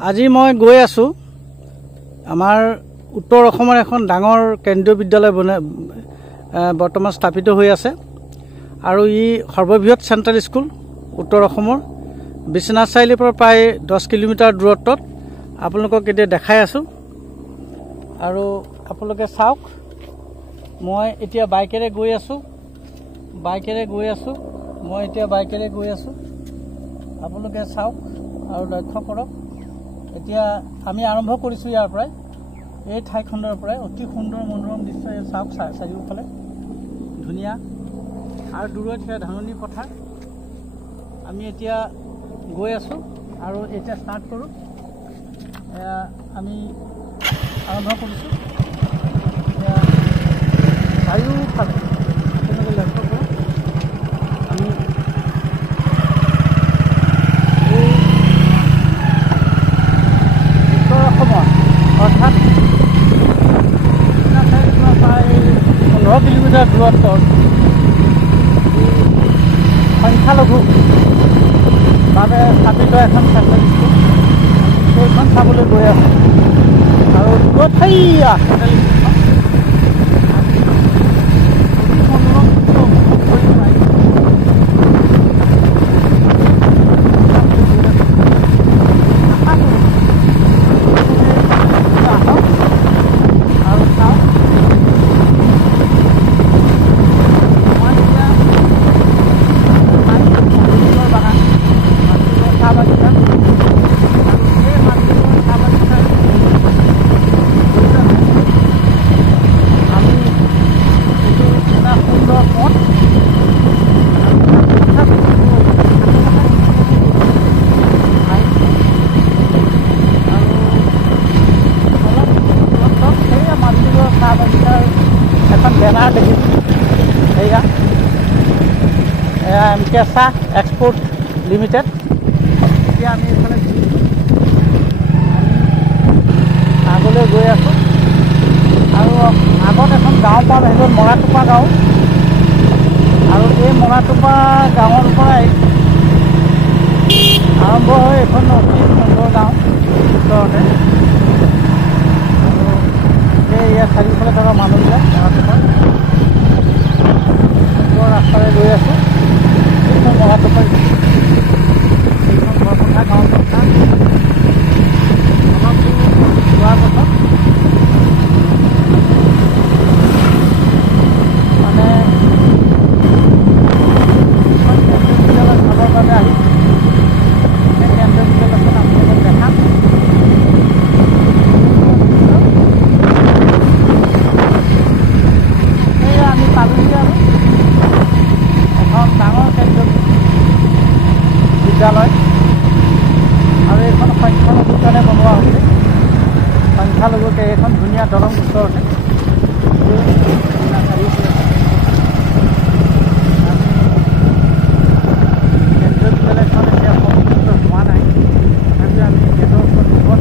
আজি মই গৈ আছোঁ আমাৰ উত্তৰ অসমৰ এখন ডাঙৰ কেন্দ্ৰীয় বিদ্যালয় বৰ্তমান স্থাপিত হৈ আছে আৰু ই সৰ্ববৃহৎ চেণ্ট্ৰেল স্কুল উত্তৰ অসমৰ বিশ্বনাথ চাৰিআলিৰ পৰা প্ৰায় 10 কিলোমিটাৰ দূৰত্বত আপোনালোকক এতিয়া দেখাই আছোঁ আৰু আপোনালোকে চাওক মই এতিয়া বাইকেৰে গৈ আছোঁ আপোনালোকে চাওক আৰু লক্ষ্য কৰক এতিয়া আমি আৰম্ভ কৰিছোঁ ইয়াৰ পৰাই এই ঠাইখণ্ডৰ পৰাই অতি সুন্দৰ মনোৰম দৃশ্য চাওক চাৰিওফালে ধুনীয়া আৰু দূৰত সেয়া ধাননি পথাৰ আমি এতিয়া গৈ আছোঁ আৰু এতিয়া ষ্টাৰ্ট কৰোঁ আমি আৰম্ভ কৰিছোঁ এতিয়া চাৰিওফালে আপোনালোকে লক্ষ্য কৰক আমি অৰ্থাৎ প্ৰায় 15 কিলোমিটাৰ দূৰত্বৰ সংখ্যালঘু বাবে স্থাপিত এখন চেণ্ট্ৰেল স্কুল সেইখন চাবলৈ গৈ আছে আৰু দূৰত সেয়া চেণ্ট্ৰেল এখন বেনাৰ দেখিছোঁ সেয়া কেঁচা এক্সপৰ্ট লিমিটেড এতিয়া আমি এইফালে আগলৈ গৈ আছোঁ আৰু আগত এখন গাঁও পাম সেইখন মৰাটোপা গাঁও আৰু এই মৰাটোপা গাঁৱৰ পৰাই আৰম্ভ হৈ এখন অতি সুন্দৰ গাঁও ওচৰতে ইয়াৰ চাৰিওফালে থকা মানুহবিলাক ৰাস্তাৰে গৈ আছোঁ এইখন মৰাটোপা এইখন বৰপথা গাঁৱৰ কথা অলপ যোৱাৰ পাছত মানে কেন্দ্ৰীয় বিদ্যালয় চাবৰ বাবে আহিছোঁ সেই কেন্দ্ৰীয় বিদ্যালয়খন আপোনালোকক দেখাম আমি পালোহি আৰু এখন ডাঙৰ কেন্দ্ৰীয় বিদ্যালয় আৰু এইখন সংখ্যালঘুৰ কাৰণে বনোৱা হৈছে সংখ্যালঘুকে এইখন ধুনীয়া দলং ওচৰতে কেন্দ্ৰীয় বিদ্যালয়খন এতিয়া সম্পূৰ্ণ হোৱা নাই তথাপিও আমি গেটৰ ওচৰত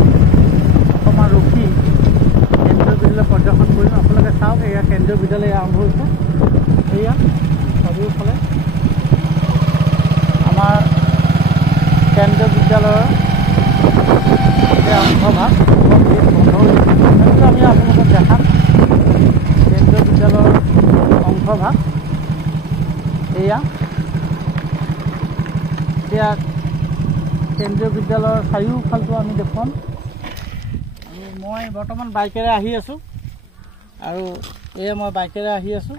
অকণমান ৰখি কেন্দ্ৰীয় বিদ্যালয় প্ৰদৰ্শন কৰিম আপোনালোকে চাওক এয়া কেন্দ্ৰীয় বিদ্যালয় আৰম্ভ হৈছে এয়া চাৰিওফালে আমাৰ কেন্দ্ৰীয় বিদ্যালয়ৰ অংশভাগ বন্ধ হৈছে আমি আপোনালোকক দেখাম কেন্দ্ৰীয় বিদ্যালয়ৰ অংশভাগ এয়া এতিয়া কেন্দ্ৰীয় বিদ্যালয়ৰ চাৰিওফালটো আমি দেখুৱাম আৰু মই বৰ্তমান বাইকেৰে আহি আছোঁ আৰু এয়া মই বাইকেৰে আহি আছোঁ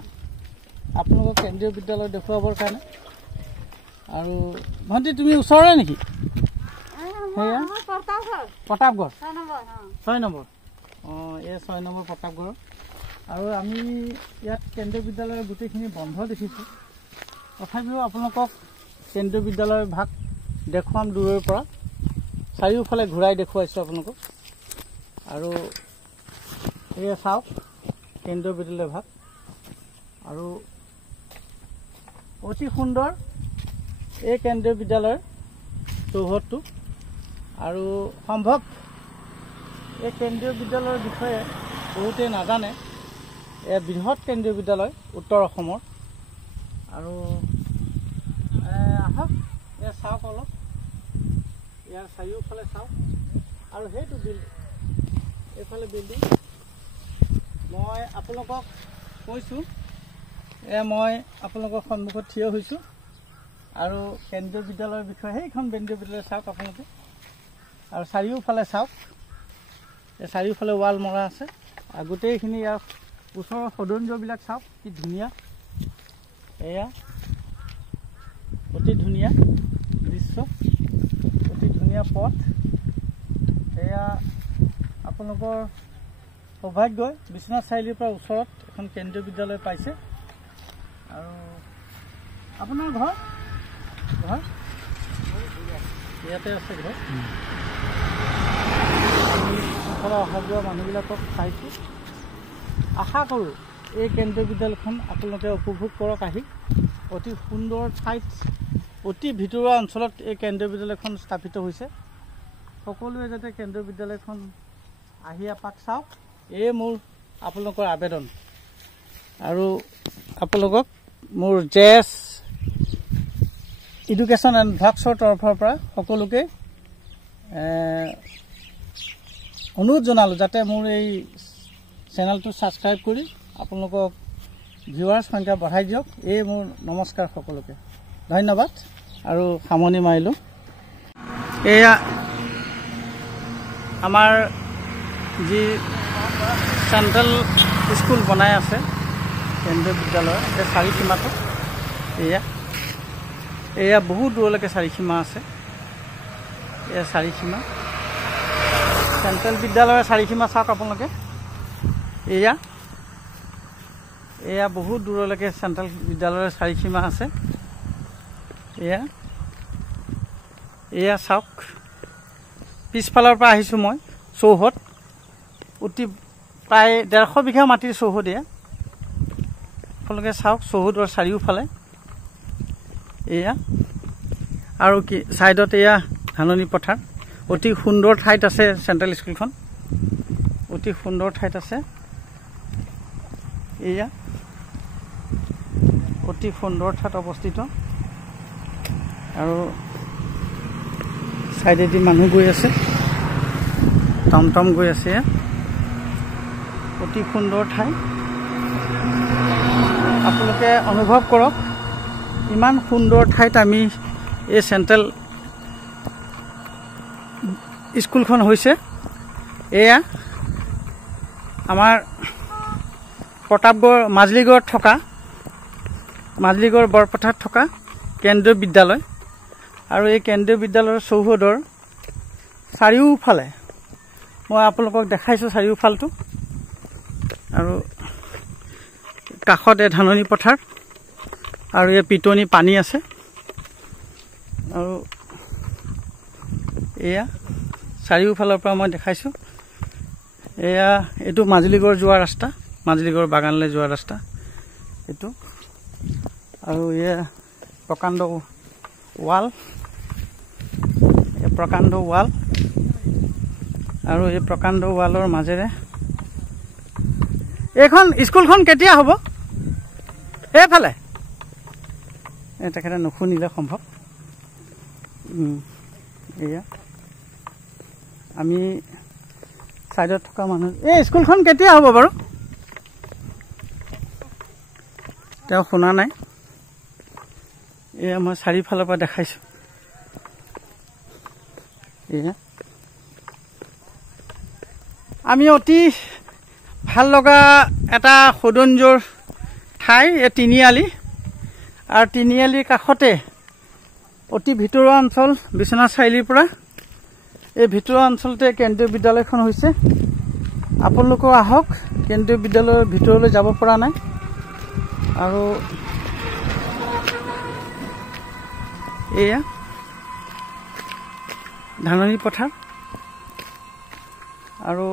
আপোনালোকক কেন্দ্ৰীয় বিদ্যালয় দেখুৱাবৰ কাৰণে আৰু ভণ্টি তুমি ওচৰৰে নেকি সেয়া প্ৰতাপগড় 6 নম্বৰ অঁ এই 6 নম্বৰ প্ৰতাপগড় আৰু আমি ইয়াত কেন্দ্ৰীয় বিদ্যালয়ৰ গোটেইখিনি বন্ধ দেখিছোঁ তথাপিও আপোনালোকক কেন্দ্ৰীয় বিদ্যালয়ৰ ভাগ দেখুৱাম দূৰৰ পৰা চাৰিওফালে ঘূৰাই দেখুৱাইছোঁ আপোনালোকক আৰু এয়া চাওক কেন্দ্ৰীয় বিদ্যালয় ভাগ আৰু অতি সুন্দৰ এই কেন্দ্ৰীয় বিদ্যালয়ৰ চৌহদটো আৰু সম্ভৱ এই কেন্দ্ৰীয় বিদ্যালয়ৰ বিষয়ে বহুতেই নাজানে এয়া বৃহৎ কেন্দ্ৰীয় বিদ্যালয় উত্তৰ অসমৰ আৰু আহক এয়া চাওক অলপ ইয়াৰ চাৰিওফালে চাওক আৰু সেইটো বিল্ডিং এইফালে বিল্ডিং মই আপোনালোকক কৈছোঁ মই আপোনালোকৰ সন্মুখত থিয় হৈছোঁ আৰু কেন্দ্ৰীয় বিদ্যালয়ৰ বিষয়ে সেইখন কেন্দ্ৰীয় বিদ্যালয় চাওক আপোনালোকে আৰু চাৰিওফালে চাওক এই চাৰিওফালে ৱাল মৰা আছে আৰু গোটেইখিনি ইয়াৰ ওচৰৰ সৌন্দৰ্যবিলাক চাওক কি ধুনীয়া এয়া অতি ধুনীয়া দৃশ্য অতি ধুনীয়া পথ এয়া আপোনালোকৰ সৌভাগ্যই বিশ্বনাথ চাৰিআলিৰ পৰা ওচৰত এখন কেন্দ্ৰীয় বিদ্যালয় পাইছে আৰু আপোনাৰ ঘৰ ইয়াতে আছে ঘৰ আমি সকলো অহা যোৱা মানুহবিলাকক চাইছোঁ আশা কৰোঁ এই কেন্দ্ৰীয় বিদ্যালয়খন আপোনালোকে উপভোগ কৰক আহি অতি সুন্দৰ ঠাইত অতি ভিতৰুৱা অঞ্চলত এই কেন্দ্ৰীয় বিদ্যালয়খন স্থাপিত হৈছে সকলোৱে যাতে কেন্দ্ৰীয় বিদ্যালয়খন আহি এপাক চাওক এই মোৰ আপোনালোকৰ আবেদন আৰু আপোনালোকক মোৰ জেএছ এডুকেশ্যন এণ্ড ভ্লগছৰ তৰফৰ পৰা সকলোকে অনুৰোধ জনালোঁ যাতে মোৰ এই চেনেলটো ছাবস্ক্ৰাইব কৰি আপোনালোকক ভিউৱাৰ্ছ সংখ্যা বঢ়াই দিয়ক এই মোৰ নমস্কাৰ সকলোকে ধন্যবাদ আৰু সামৰণি মাৰিলোঁ এয়া আমাৰ যি চেণ্ট্ৰেল স্কুল বনাই আছে কেন্দ্ৰীয় বিদ্যালয় এই চাৰিসীমাটো এয়া বহুত দূৰলৈকে চাৰিসীমা আছে এয়া চাৰিসীমা চেণ্ট্ৰেল বিদ্যালয়ৰ চাৰিসীমা চাওক আপোনালোকে এয়া বহুত দূৰলৈকে চেণ্ট্ৰেল বিদ্যালয়ৰ চাৰিসীমা আছে এয়া চাওক পিছফালৰ পৰা আহিছোঁ মই চৌহদ অতি প্ৰায় 150 বিঘা মাটিৰ চৌহদ এয়া আপোনালোকে চাওক চৌহদৰ চাৰিওফালে এয়া আৰু কি ছাইডত এয়া ধাননি পথাৰ অতি সুন্দৰ ঠাইত আছে চেণ্ট্ৰেল স্কুলখন অতি সুন্দৰ ঠাইত আছে এয়া অতি সুন্দৰ ঠাইত অৱস্থিত আৰু সাইডেদি মানুহ গৈ আছে টমটম গৈ আছে অতি সুন্দৰ ঠাই আপোনালোকে অনুভৱ কৰক ইমান সুন্দৰ ঠাইত আমি এই চেণ্ট্ৰেল স্কুলখন হৈছে এয়া আমাৰ প্ৰতাপগড় মাজুলীগড়ত থকা মাজুলীগড় বৰপথাৰত থকা কেন্দ্ৰীয় বিদ্যালয় আৰু এই কেন্দ্ৰীয় বিদ্যালয়ৰ চৌহদৰ চাৰিওফালে মই আপোনালোকক দেখাইছোঁ চাৰিওফালটো আৰু কাষতে ধাননি পথাৰ আৰু এই পিটনি পানী আছে আৰু এয়া চাৰিওফালৰ পৰা মই দেখাইছোঁ এয়া এইটো মাজুলীগড় যোৱা ৰাস্তা মাজুলীগড় বাগানলৈ যোৱা ৰাস্তা এইটো আৰু এয়া প্ৰকাণ্ড ৱাল আৰু এই প্ৰকাণ্ড ৱালৰ মাজেৰে এইখন স্কুলখন কেতিয়া হ'ব এইফালে তেখেতে নুশুনিলে সম্ভৱ এয়া আমি সাইডত থকা মানুহ এই স্কুলখন কেতিয়া হ'ব বাৰু তেওঁ শুনা নাই এয়া মই চাৰিওফালৰ পৰা দেখাইছোঁ এয়া আমি অতি ভাল লগা এটা সৌন্দৰ্যৰ ঠাই এই তিনিআলি আৰু তিনিআলিৰ কাষতে অতি ভিতৰুৱা অঞ্চল বিশ্বনাথ চাৰিআলিৰ পৰা এই ভিতৰুৱা অঞ্চলতে কেন্দ্ৰীয় বিদ্যালয়খন হৈছে আপোনালোকেও আহক কেন্দ্ৰীয় বিদ্যালয়ৰ ভিতৰলৈ যাব পৰা নাই আৰু এয়া ধাননি পথাৰ আৰু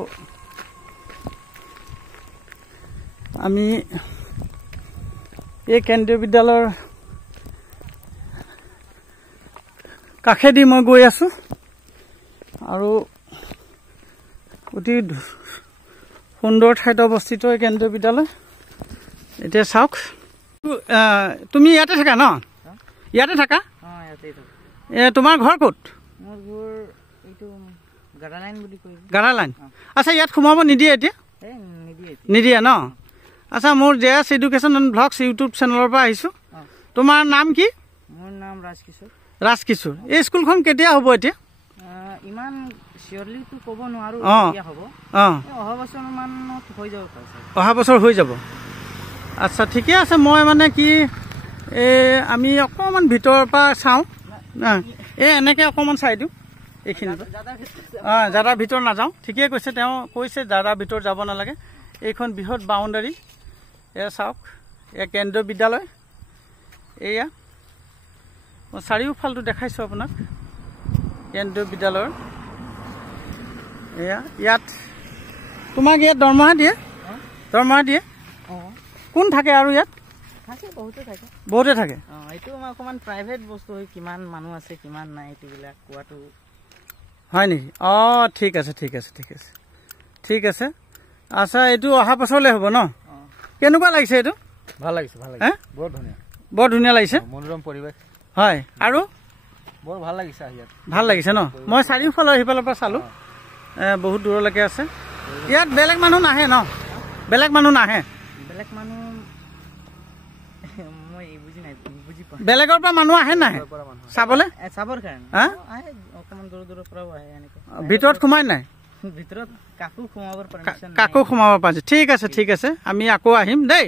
আমি এই কেন্দ্ৰীয় বিদ্যালয়ৰ কাষেদি মই গৈ আছোঁ আৰু অতি সুন্দৰ ঠাইত অৱস্থিত এই কেন্দ্ৰীয় বিদ্যালয় এতিয়া চাওক তুমি ইয়াতে থাকা ন ইয়াতে থাকা তোমাৰ ঘৰ ক'ত মোৰ ঘৰ এইটো গাড়া লাইন বুলি কয়। গাড়া লাইন। আচ্ছা ইয়াত সোমাব নিদিয়ে এতিয়া? নিদিয়ে ন? আচ্ছা মোৰ JS education and blogs YouTube চেনেলৰ পৰা আহিছোঁ। তোমাৰ নাম কি? মোৰ নাম ৰাজকিশোৰ। ৰাজকিশোৰ। এই স্কুলখন কেতিয়া হ'ব এতিয়া? ইমান চিয়ৰলিটো ক'ব নোৱাৰো কেতিয়া হ'ব। অহা বছৰ মানত হৈ যাব পাৰে। অহা বছৰ হৈ যাব। আচ্ছা ঠিকে আছে। মই মানে কি আমি অকণমান ভিতৰৰ পৰা চাওঁ। এনেকৈ অকণমান চাই দিওঁ এইখিনি। জাদাৰ ভিতৰত নাযাওঁ। ঠিকেই কৈছে, তেওঁ কৈছে জাদাৰ ভিতৰত যাব নালাগে। এইখন বৃহৎ বাউণ্ডাৰী। এয়া চাওক, এয়া কেন্দ্ৰীয় বিদ্যালয়। এয়া মই চাৰিওফালটো দেখাইছোঁ আপোনাক কেন্দ্ৰীয় বিদ্যালয়ৰ। এয়া ইয়াত তোমাক ইয়াত দৰমহা দিয়ে? দৰমহা দিয়ে? কোন থাকে আৰু ইয়াত? বহুতে থাকে। এইটো অকণমান প্ৰাইভেট বস্তু হয়, কিমান মানুহ আছে কিমান নাই এইটোবিলাক কোৱাটো হয় নেকি? ঠিক আছে ঠিক আছে ঠিক আছে ঠিক আছে। আচ্ছা এইটো অহা বছৰলৈ হ'ব ন? কেনেকুৱা লাগিছে এইটো? ভাল লাগিছে, ভাল লাগিছে, বৰ ধুনীয়া, বৰ ধুনীয়া লাগিছে, মনোৰম পৰিৱেশ। হয়, আৰু বৰ ভাল লাগিছে ইয়াত। ভাল লাগিছে ন? মই চাৰিওফালৰ সিফালৰ পৰা চালোঁ, বহুত দূৰলৈকে আছে। ইয়াত বেলেগ মানুহ নাহে ন? বেলেগ মানুহ নাহে? বেলেগ মানুহ মই বুজি নাই, বুজি পোৱা। বেলেগৰ পৰা মানুহ আহে নাহে চাবলৈ? চাবৰ কাৰণে আহে, অকণমান দূৰৰ দূৰৰ পৰাও আহে। এনেকৈ ভিতৰত সোমাই নাই? ভিতৰত কাকো সোমাবৰ পাৰ্মিশ্যন নাই। কাকো সোমাব পাৰিছে। ঠিক আছে ঠিক আছে, আমি আকৌ আহিম দেই।